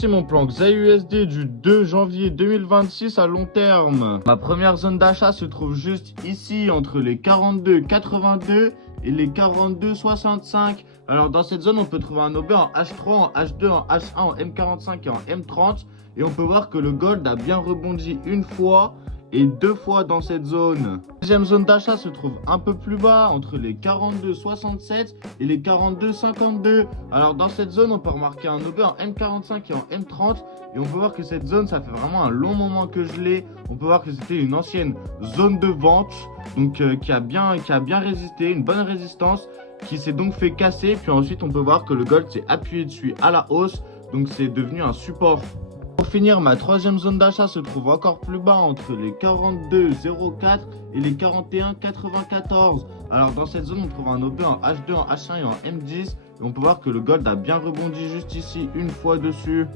C'est mon plan XAUSD du 2 janvier 2026 à long terme. Ma première zone d'achat se trouve juste ici entre les 42,82 et les 42,65. Alors dans cette zone on peut trouver un OB en H3, en H2, en H1, en M45 et en M30. Et on peut voir que le gold a bien rebondi une fois et deux fois dans cette zone. La deuxième zone d'achat se trouve un peu plus bas, entre les 42,67 et les 42,52. Alors dans cette zone, on peut remarquer un OB en M45 et en M30. Et on peut voir que cette zone, ça fait vraiment un long moment que je l'ai. On peut voir que c'était une ancienne zone de vente, donc qui a bien résisté, une bonne résistance, qui s'est donc fait casser. Puis ensuite, on peut voir que le gold s'est appuyé dessus à la hausse, donc c'est devenu un support. Pour finir, ma troisième zone d'achat se trouve encore plus bas, entre les 42,04 et les 41,94. Alors dans cette zone, on trouve un OB en H2, en H1 et en M10. Et on peut voir que le gold a bien rebondi juste ici, une fois dessus.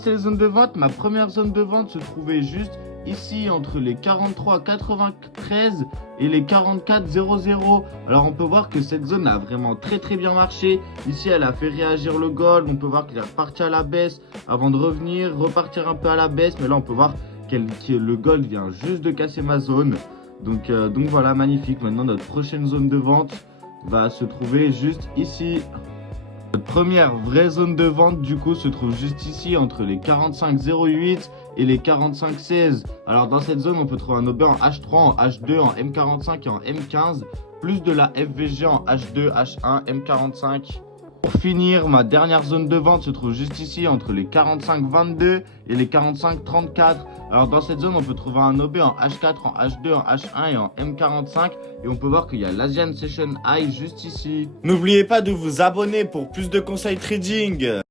C'est les zones de vente. Ma première zone de vente se trouvait juste ici, entre les 43,93 et les 44,00. Alors on peut voir que cette zone a vraiment très bien marché. Ici elle a fait réagir le gold. On peut voir qu'il est reparti à la baisse avant de revenir, repartir un peu à la baisse. Mais là on peut voir que le gold vient juste de casser ma zone. Donc voilà, magnifique. Maintenant notre prochaine zone de vente va se trouver juste ici. Notre première vraie zone de vente du coup se trouve juste ici, entre les 45,08 et les 45,16. Alors dans cette zone on peut trouver un OB en H3, en H2, en M45 et en M15, plus de la FVG en H2, H1, M45. Pour finir, ma dernière zone de vente se trouve juste ici, entre les 45,22 et les 45,34. Alors dans cette zone on peut trouver un OB en H4, en H2, en H1 et en M45. Et on peut voir qu'il y a l'Asian Session High juste ici. N'oubliez pas de vous abonner pour plus de conseils trading.